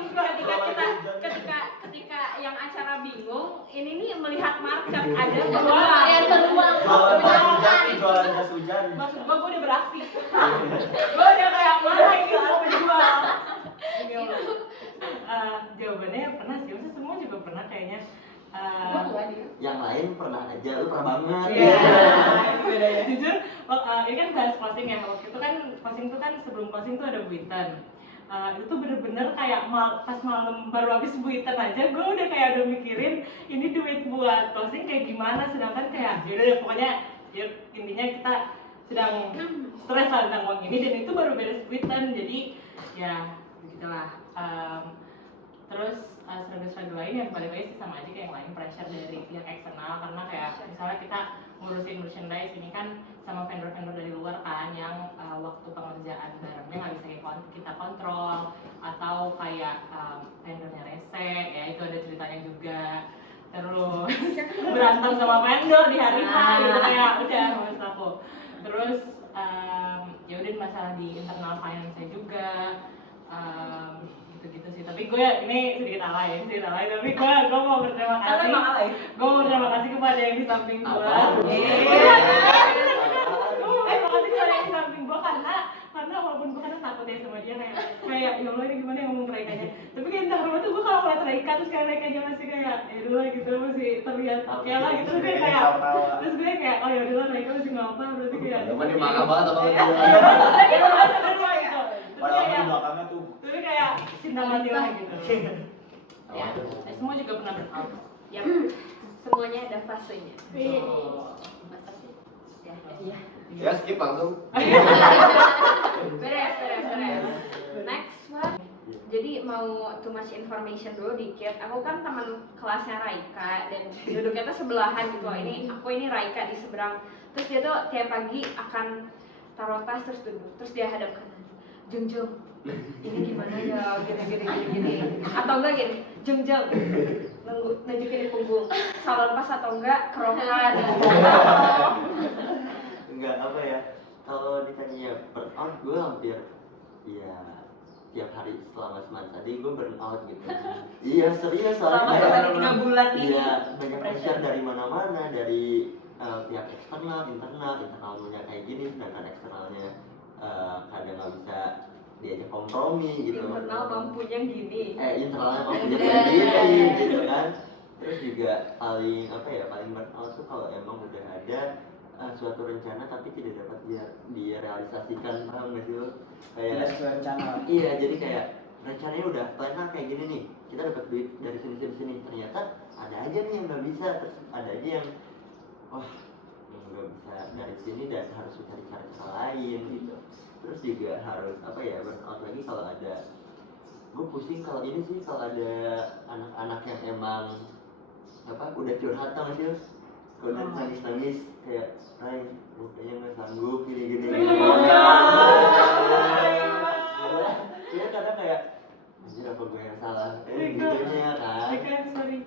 ketika yang acara bingung, ini nih melihat market ada peluang. Jualan jas hujan. Maksud gue udah beraksi. Gue udah kayak mana ini mau menjual. Jawabannya pernah sih, maksudnya semua juga pernah kayaknya. Yang lain pernah aja, lu pernah banget. Iya, itu bedanya. Jujur, ini kan bahas closing ya. Waktu itu kan closing itu kan sebelum closing tuh ada buitan. Itu tuh bener-bener kayak pas malam baru habis buitan aja, gue udah kayak udah mikirin ini duit buat closing kayak gimana. Sedangkan kayak yaudah deh, pokoknya ya, intinya kita sedang stres lah tentang uang ini, dan itu baru beres buitan. Jadi ya begitulah. Terus struggle lain yang balik lagi sama aja kayak yang lain, pressure dari pihak eksternal, karena kayak misalnya kita ngurusin merchandise ini kan sama vendor-vendor dari luar kan, yang waktu pengerjaan barangnya nggak bisa kita kontrol, atau kayak vendornya rese ya, itu ada ceritanya juga. Terus berantem sama vendor di hari H gitu, kayak udah maksud aku. Terus ya udah masalah di internal finance-nya juga. Gitu sih, tapi gue ini sedikit alay, tapi gue mau berterima kasih. Gue mau berterima kasih kepada yang di samping gue. Makasih kepada yang di samping gue, karena karena walaupun gue kadang takut ya sama dia kayak ya Allah ini gimana yang ngomong Raikanya, tapi kayak entah kenapa tuh gue kalau ngeliat Raika terus kayak Raikanya masih kayak ya udah gitu masih terlihat oke lah gitu, terus kayak terus gue kayak oh ya udah Raika masih ngapa berarti kayak Emang dia marah banget apa dia berdua gitu, padahal di belakangnya tuh tapi kayak cinta mati lah gitu. Ya, Semua juga pernah bertaut. ya semuanya ada fasenya. Masa sih? Ya. Ya skip langsung. Beres. Next one. Jadi mau too much information dulu dikit. Aku kan teman kelasnya Raika dan duduknya tuh sebelahan gitu. Ini Raika di seberang. Terus dia tuh tiap pagi akan taruh tas terus duduk. Terus dia hadap kanan. Jeng, ini gimana ya? Gini. Atau enggak gini, Jeng, nunjukin di punggung. Salon pas atau enggak kerokan. Enggak apa ya, kalau ditanya burnout gue hampir ya tiap hari selama semester tadi gue burnout gitu. Iya serius Selama tadi 3 bulan nih. Iya banyak pressure dari mana-mana, dari pihak internal punya kayak gini, sedangkan eksternalnya kadang nggak bisa diajak kompromi gitu. Internal mampunya gini. Internalnya mampunya kayak gini gitu kan. Terus juga paling burnout tuh kalau emang udah ada suatu rencana tapi tidak dapat dia realisasikan, paham nggak sih lo? Kayak rencana. Iya, jadi kayak rencananya udah plan kayak gini nih, kita dapat duit dari sini, ternyata ada aja nih yang nggak bisa, terus ada aja yang nggak bisa dari sini dan harus mencari cara lain gitu. Terus juga harus burnout lagi kalau ada, gue pusing kalau ini sih kalau ada anak-anak yang emang udah curhat tau nggak sih lo? Kalau udah nangis kayak Ray, gue kayaknya nggak sanggup gini. Iya kadang kayak anjir apa gue yang salah gitunya kan.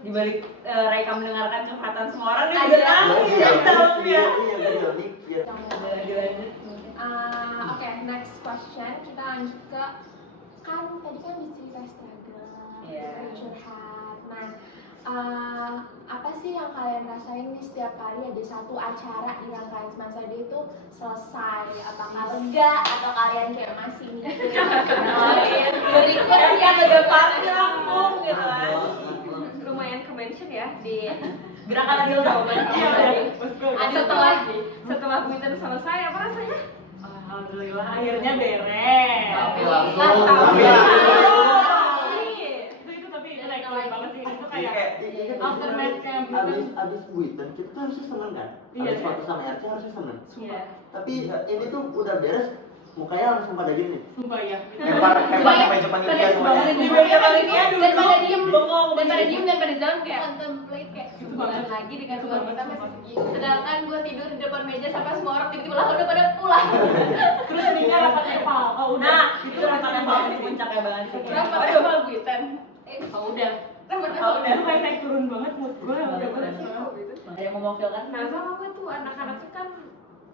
Di balik Raika mendengarkan curhatan semua orang dia juga nangis ya dalamnya. Iya betul mikir. Oke, next question. Kita lanjut ke kan tadi kan di cerita struggle, curhat. Nah, apa sih yang kalian rasain nih setiap kali ada satu acara di rangkaian semester dia itu selesai? Apakah lega atau kalian kayak masih mikirin lain? Berikut yang ada partner langsung gitu kan. Lumayan ke-mention ya di Gerakan adil jawaban. Setelah Buiten selesai apa rasanya? Alhamdulillah akhirnya beres. Tapi banget sih itu kayak aftermath-nya abis Buiten kita tuh harusnya seneng kan? Abis foto sama RC harusnya seneng. Tapi ini tuh udah beres, mukanya langsung pada gini nih. Sumpah ya. Kayak meja panitia semuanya. Di meja panitia dulu. Dan pada diem bengong. Dan pada diem dan pada jalan kayak contemplate kayak sebulan lagi dengan umur kita masih segini. Sedangkan gue tidur di depan meja sampai semua orang tiba-tiba lah udah pada pulang. Terus ininya rapat eval. Oh udah. Itu rapat eval di puncaknya banget sih. Rapat eval Buiten. Udah. Rapat Oh eval. udah. Itu kayak naik turun banget mood gue. Udah beres. Ada yang memwakilkan. Nah sama gue tuh anak-anak tuh kan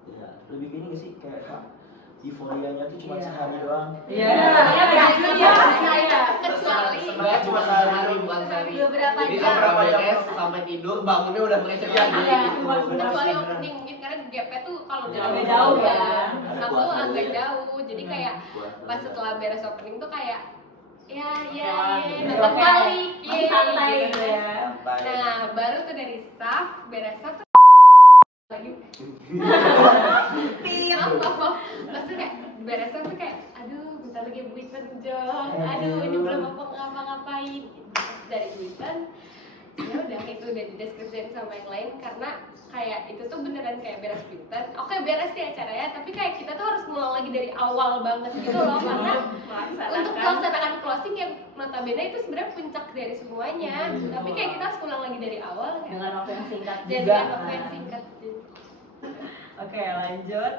Ya, lebih gini nggak sih kayak euforianya tuh cuma sehari doang. Iya. Kecuali sebenarnya cuma sehari bukan sehari. beberapa Jadi jam. sampai beres sampai tidur bangunnya udah pressure lagi gitu. Kecuali opening mungkin karena gapnya tuh kalau udah Agak agak jauh jauh ya. ya. Aku agak jauh. Jadi kayak pas setelah beres opening tuh kayak ya nonton balik. Masih santai gitu ya. Nah, baru tuh dari staff, beres staff tuh lagi maaf maksudnya kayak beres staff tuh kayak aduh bentar lagi Buiten Jong, aduh ini belum ngapa-ngapain. Dari Buiten ya udah itu udah dideskripsiin sama yang lain karena kayak itu tuh beneran kayak beres Buiten, oke beres sih acaranya tapi kayak kita tuh harus ngulang lagi dari awal banget gitu loh karena untuk melaksanakan closing yang notabene itu sebenarnya puncak dari semuanya tapi kayak kita harus ngulang lagi dari awal kayak Dengan waktu yang singkat dan juga. dengan waktu yang singkat. Oke, lanjut.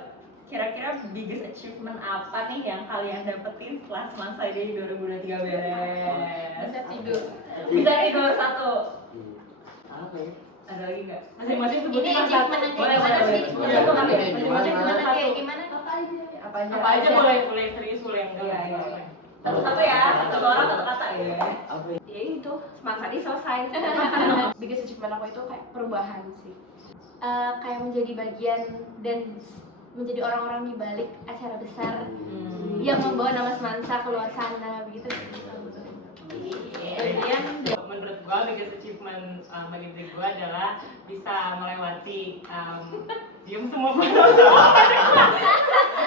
Kira-kira biggest achievement apa nih yang kalian dapetin setelah semasa di 2023 beres? Bisa tidur. Bisa tidur satu. Apa ya? Ada lagi nggak? Masing-masing Ini sebutin achievement yang kayak gimana sih? Masing-masing Gimana satu. kayak gimana? Apa aja boleh serius boleh yang Iya. enggak. Satu-satu ya, satu orang satu kata ya. Ya itu, semangsa ini selesai. Biggest achievement aku itu kayak perubahan sih. Kayak menjadi bagian dan menjadi orang-orang di balik acara besar yang membawa nama Semansa keluar sana begitu. Kemudian menurut gua biggest achievement mendidik gua adalah bisa melewati diem semua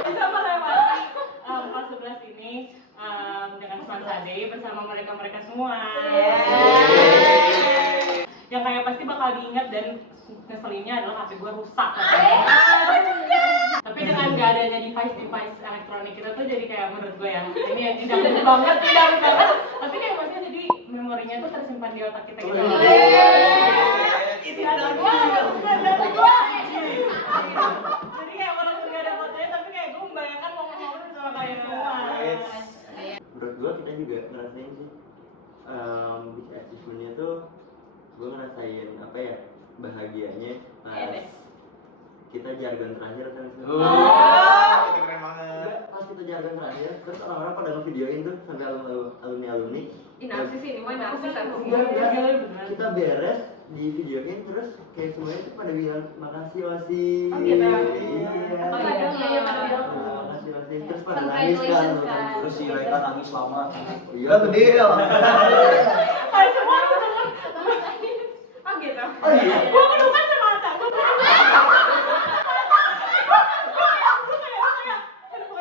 bisa melewati kelas 11 ini dengan Semansa Day bersama mereka semua. Yang kayak pasti bakal diingat dan ngeselinnya adalah HP gua rusak. Tapi dengan gak adanya device elektronik kita tuh jadi kayak menurut gue ya ini yang tidak banget tapi kayak maksudnya jadi memorinya tuh tersimpan di otak kita gitu. Itu adalah gue jadi kayak walaupun gak ada fotonya tapi kayak gue membayangkan momen-momen bersama kalian semua. Menurut gue kita juga ngerasain sih big achievementnya tuh gue ngerasain apa ya bahagianya pas kita jargon terakhir kan itu keren banget. Pas kita jargon terakhir terus orang-orang pada ngevideoin tuh sampai alumni Narsis ini mah narsis kita beres di videoin terus kayak semuanya tuh pada bilang makasih Osi. Gitu. Iya makasih Osi terus pada nangis kan Terus si Reka nangis lama. iya tuh dia Semua gitu. Gue pelukan sama Ata. Pokoknya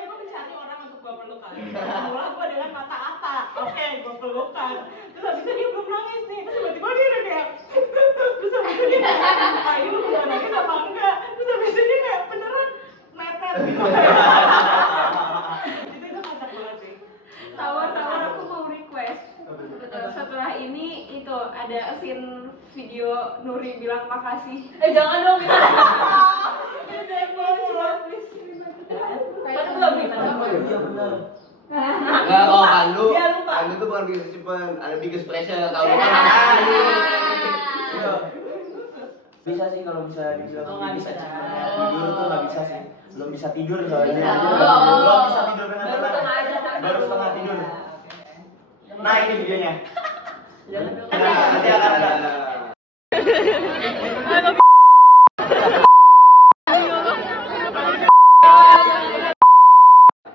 gue mencari orang untuk gue peluk kali. Mulai gue dengan mata Ata. Oke, gue pelukan. Terus habis itu dia belum nangis nih. Terus tiba-tiba dia udah kayak. Terus habis itu dia kayak, ini lu udah nangis apa enggak? Terus habis itu dia kayak beneran mepet gitu. Itu kocak banget sih. Tawar aku mau request. Setelah ini itu ada scene video Nuri bilang makasih. Jangan dong. Padahal belum nih, Iya benar. Enggak kok Pandu. Dia lupa. Pandu tuh bukan biggest achievement, ada biggest pressure tahu Iya. kan? Bisa sih kalau bisa dibilang nggak bisa bisa. tidur tuh nggak bisa sih. Belum bisa tidur soalnya. Bisa. Belum bisa tidur dengan Baru tenang. setengah aja kan. Baru setengah tidur. Nah ini videonya. Jangan dong. Nanti akan ada.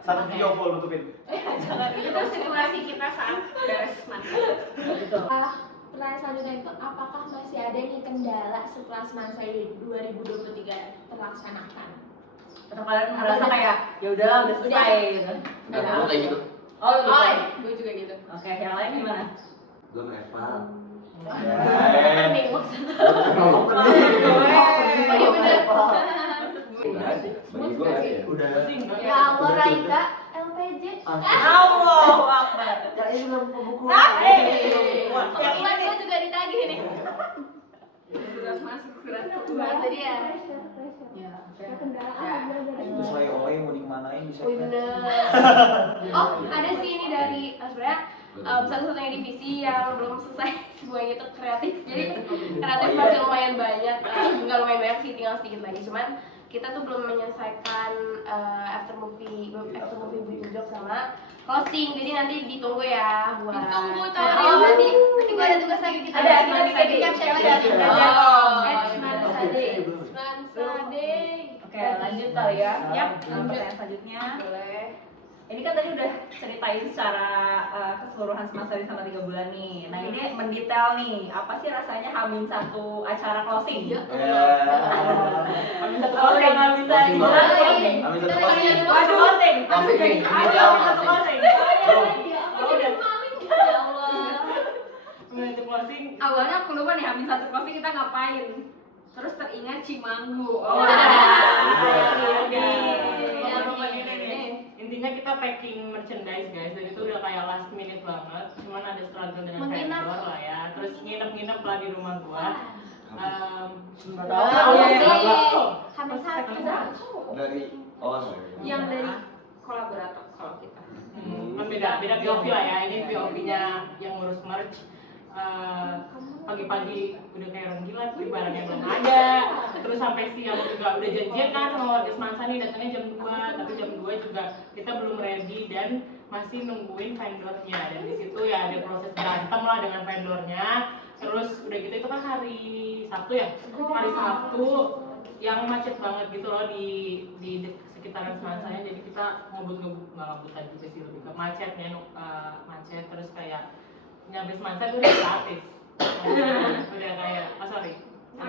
Satu video full nutupin. Itu simulasi kita saat beres Semansa. Pertanyaan selanjutnya itu apakah masih ada nih kendala setelah Semansa 2023 terlaksanakan? Atau kalian merasa kayak ya udahlah udah selesai gitu. Gue kayak gitu. Oh, gitu. Gue juga gitu. Oke, yang lain gimana? belum eval Pening maksudnya. Iya bener. bagi gue ya udah Ya Allah Raika LPJ. Allahu Akbar. ya ini belum buku Kebetulan gue juga ditagih nih. Sudah masuk surat Nah, itu dia. Itu saya OE mau dikemanain bisa. Oh, ada sih ini dari sebenarnya satu-satunya divisi yang belum selesai semuanya itu kreatif. Jadi kreatif masih lumayan banyak, nggak lumayan banyak sih, tinggal sedikit lagi. Cuman kita tuh belum menyelesaikan after movie video sama closing. Jadi nanti ditunggu ya buat. Ditunggu, Oh, nanti gue ada tugas lagi kita. Ada, kita bikin di caption lagi. Semansa Day. Oke, lanjut kali ya. Yap, Pertanyaan selanjutnya. Boleh. Ini kan tadi udah ceritain secara keseluruhan Semansa sama 3 bulan nih. Nah ini mendetail nih, apa sih rasanya Hamin satu acara closing? Hamin satu closing nggak bisa dijelasin. Hamin satu closing. Waduh closing. Aduh Closing. jadi Hamin satu closing. Ya Allah. Hamin satu closing. Awalnya aku lupa nih Hamin satu closing kita ngapain. Terus teringat Cimanggu. Intinya kita packing merchandise guys, dan itu udah kayak last minute banget. Cuman ada struggle dengan Menginap. vendor lah ya. Terus nginep lah di rumah gua. Hamin satu. Dari Yang dari kolaborator kalau kita. Kan beda POV lah ya. Ini POV-nya yang ngurus merch. Pagi-pagi udah kayak orang gila, tapi barangnya belum ada. Terus sampai siang juga udah janjian kan sama warga Semansa nih, datangnya jam 2, tapi jam 2 juga kita belum ready dan masih nungguin vendornya. Dan di situ ya ada proses berantem lah dengan vendornya. Terus udah gitu itu kan hari Sabtu ya, hari Sabtu yang macet banget gitu loh di sekitaran Semansanya, jadi kita nggak juga sih, lebih ke macetnya, macet terus kayak nyampe Semansa gue udah gratis. Udah kayak, udah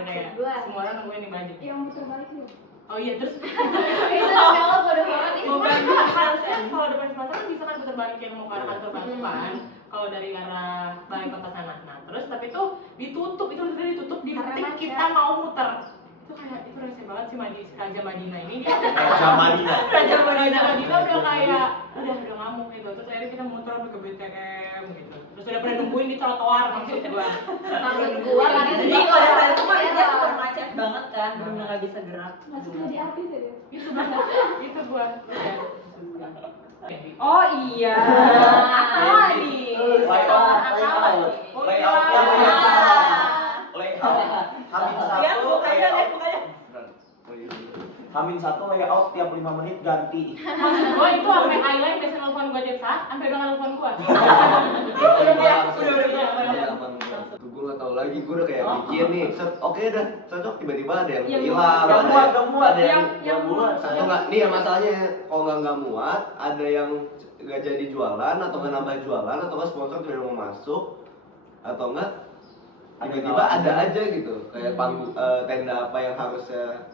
kayak semua orang nungguin di baju. Yang muter balik nih. Oh iya, terus Itu kalau bodoh banget ini. harusnya kalau depan Semansa kan bisa kan putar balik yang mau ke arah kantor Batu kan, kalau dari arah balai kota sana. Nah terus tapi itu ditutup, itu literally ditutup di detik kita mau muter. Itu kayak itu rese banget sih Raja Madinah ini. Raja Madinah udah kayak udah ngamuk gitu. Terus akhirnya kita muter sampai ke BTM gitu. Terus udah pernah nungguin di trotoar maksud gua Karena Jadi pada saat itu masnya super macet banget kan, bener nggak bisa gerak. Masuk jadi artis ya. gitu banget. Itu gua. Oh iya. Apa nih? Hamin satu layout tiap 5 menit ganti. Maksud gua itu sampai highlight biasa nelfon gua tiap saat, sampai udah nelfon gua. Gue nggak tahu lagi, gue udah kayak mikir nih, oke dah cocok, tiba-tiba ada yang hilang, ada yang muat, atau nggak nih ya masalahnya, kalau nggak muat, ada yang nggak jadi jualan atau nggak nambah jualan atau nggak sponsor tidak mau masuk atau nggak tiba-tiba ada aja gitu, kayak panggung tenda apa yang harusnya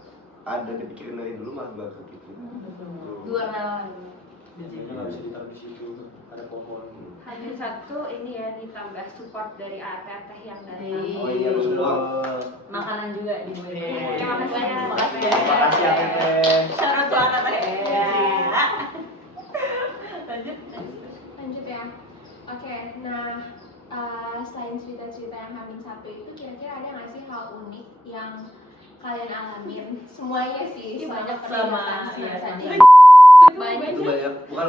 ada dipikirin dari dulu malah nggak kepikirin. Dua hal. Biasanya nggak bisa ditaruh di situ, ada pohon. Hamin satu ini ya ditambah support dari ATT yang dari Oh iya, support Makanan juga di gue. Terima kasih banyak. Makasih ATT. Syarat banget Lanjut ya. Oke, nah selain cerita-cerita yang Hamin satu itu kira-kira ada nggak sih hal unik yang kalian alamin? Semuanya sih, Banyak sama sama tadi. Banyak. itu banyak, bukan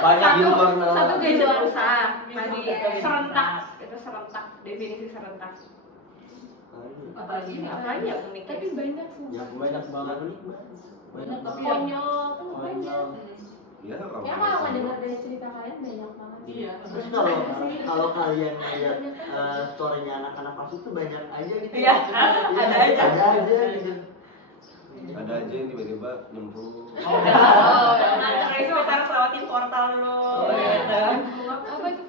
Banyak di luar nalar. Satu Di luar usaha. Tadi Serentak. Itu serentak. Definisi serentak. apalagi Apalagi ya unik. Tapi banyak sih. Ya banyak banget nih. Banyak tapi Konyol tuh banyak. Iya, Ya kalau nggak dengar dari cerita kalian banyak banget. Iya. Terus kalau kalian lihat story-nya anak-anak pas itu banyak aja gitu. Iya, ada aja. Ada aja gitu. ada aja yang tiba-tiba nyemplung. Nganter itu harus lewatin portal dulu. Apa itu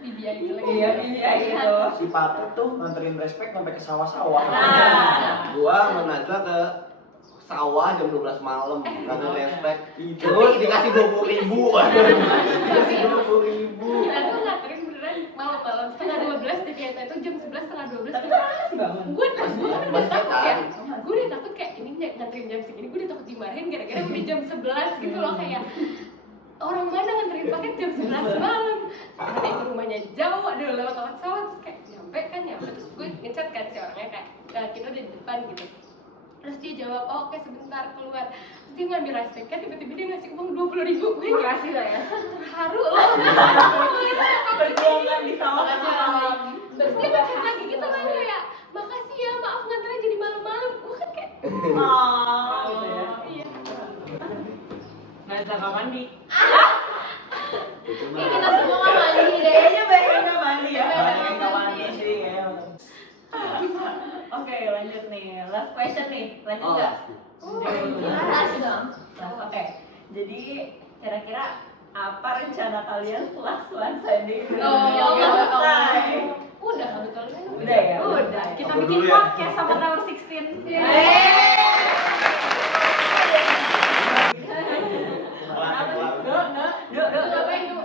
VBI itu lagi? Iya, iya gitu. Si Patet tuh nganterin respect sampai ke sawah-sawah. Gua sama Najla ke sawah jam 12 malam karena respect. Terus dikasih 20.000. Dikasih 20.000. Kita tuh nganterin beneran malam-malam setengah 12 di kereta itu jam 11 setengah 12. Gue kan udah takut ya. Gue udah takut kayak ini nganterin jam segini, gue udah takut dimarahin gara-gara udah jam 11 gitu loh, kayak orang mana nganterin paket jam 11 malam. Karena itu rumahnya jauh, ada lewat sawah, terus kayak nyampe terus gue ngechat kan si orangnya kayak kita udah di depan gitu. Terus dia jawab, oh, oke sebentar keluar. Terus dia ngambil respeknya, tiba-tiba dia ngasih uang 20.000. Gue makasih lah ya. Terharu loh. Berjuangan di sawah malam. Terus dia ngechat lagi gitu kan kayak, makasih ya, maaf nganternya jadi malam-malam. Gue kan kayak, Gitu ya. iya. Najla nggak mandi. Ini kita semua nggak mandi deh. Kayaknya banyak nggak mandi ya. Nggak mandi sih ya. Oke, lanjut nih. Last question nih. Lanjut Oh, nggak? Harus dong. Oke. Jadi kira-kira apa rencana kalian setelah Semansa ini? Selesai. Udah kebetulan. Udah ya? Udah. Kita Apa bikin dulu ya? podcast sama Tower 16. Ngapain dulu?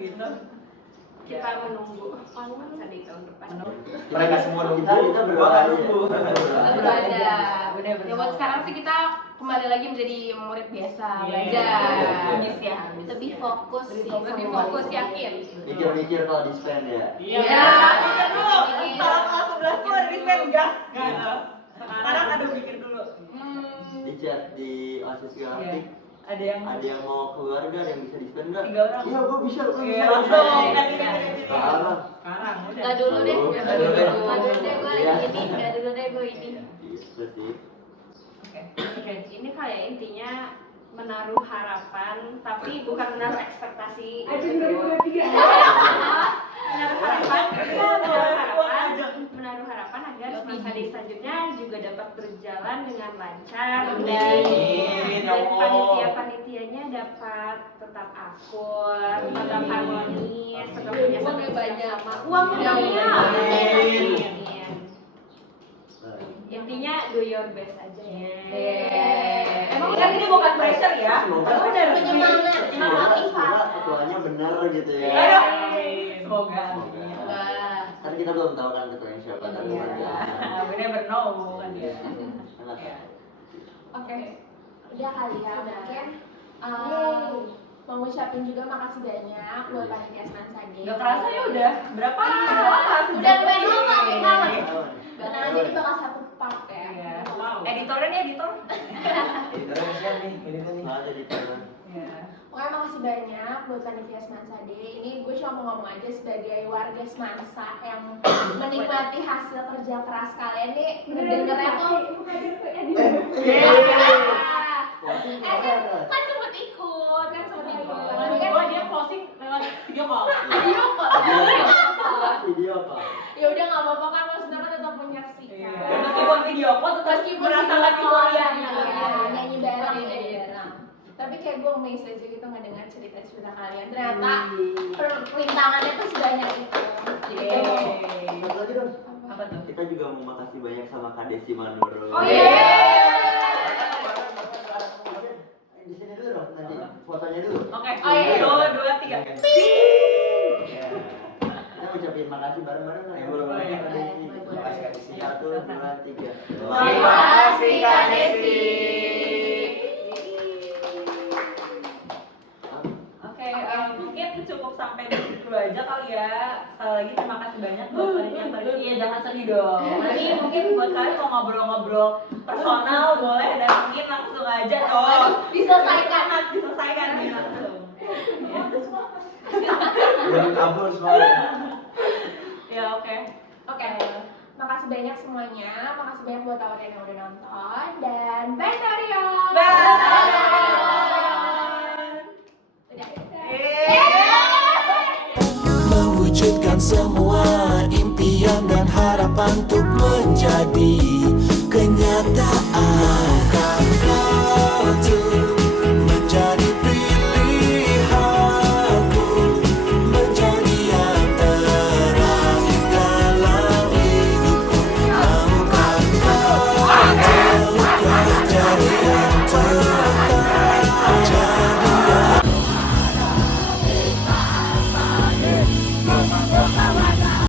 Gitu. Kita menunggu Semansa di tahun depan. Mereka semua nunggu. Kita Gua berdua nggak aja. nunggu. Berbeda. Udah Ya buat sekarang sih kita kembali lagi menjadi murid biasa, belajar. Habis ya. Lebih fokus sih. Lebih fokus, yakin. Mikir-mikir kalau di spend ya. Iya. Mikir dulu. Kalau kelas 11 tuh ada di spend gas. Sekarang aduh mikir dulu. Di chat di OSIS grafik Ada yang mau keluarga ada yang bisa di spend nggak? 3 orang. Iya, gua bisa. Iya, langsung. Sekarang. Sekarang udah. Nggak dulu deh. Nggak dulu deh. Nggak dulu deh gue Iya. ini. Nggak dulu deh gue ini. Gitu sih. Oke, ini kayak intinya menaruh harapan, tapi bukan menaruh ekspektasi. Menaruh harapan agar buat masa day selanjutnya juga dapat berjalan dengan lancar Amin. dan Ya Allah. panitia-panitianya dapat tetap akur, tetap harmonis, tetap punya Uangnya satu banyak. sama uangnya Amin. banyak. Intinya do your best aja ya. Emang kan ini bukan pressure ya? Semoga Tapi benar Menyemangat, semoga ketuanya benar gitu ya. Ayo. Semoga. Kan kita belum tahu kan ketuanya siapa tapi nanti We never know kan ya. enak ya. Oke, udah kali ya mungkin mau ngucapin juga makasih banyak buat panitia Smansade. Gak kerasa ya udah berapa? Udah lumayan lama memang. Tahun. Tenang aja ini bakal satu part ya. Iya. Editornya nih editor. Editornya kesian nih, editor nih. Nggak ada di sana. Pokoknya makasih banyak buat panitia Smansade. Ini gue cuma mau ngomong aja sebagai warga Semansa yang menikmati hasil kerja keras kalian nih. Dengernya tuh kan sempet ikut, Tapi kan Dia closing lewat video call. video kok. Video apa? Ya udah nggak apa-apa kan maksudnya kan tetap menyaksikan. Meskipun video call tetap Meskipun merasakan video call, euforia nyanyi bareng, nyanyi bareng. Tapi kayak gue amazed aja gitu ngedengar cerita-cerita kalian. Ternyata perintangannya tuh sebanyak itu. Jadi gue mau Satu lagi dong. Apa tuh? Kita juga mau makasih banyak sama Kak Desi Manuro. Oh iya. Di sini dulu dong nanti fotonya dulu. Oke. Oh, iya. 2, 2, 3. Kita ucapin makasih bareng-bareng kan? Ya, boleh. Kak Desi. Terima kasih, Kak Desi. 1, 2, 3. Terima kasih Kak Desi. Oke, mungkin cukup sampai dulu aja kali ya. Sekali lagi terima kasih banyak buat kalian yang tadi. Iya, jangan sedih dong. Nanti mungkin buat kalian mau ngobrol-ngobrol personal boleh dan mungkin langsung aja dong. Diselesaikan. Diselesaikan nih langsung. Belum kabur semuanya. Ya oke. Oke. Makasih banyak semuanya. Makasih banyak buat Taurian yang udah nonton dan bye Taurian. Mewujudkan semua impian dan harapan untuk menjadi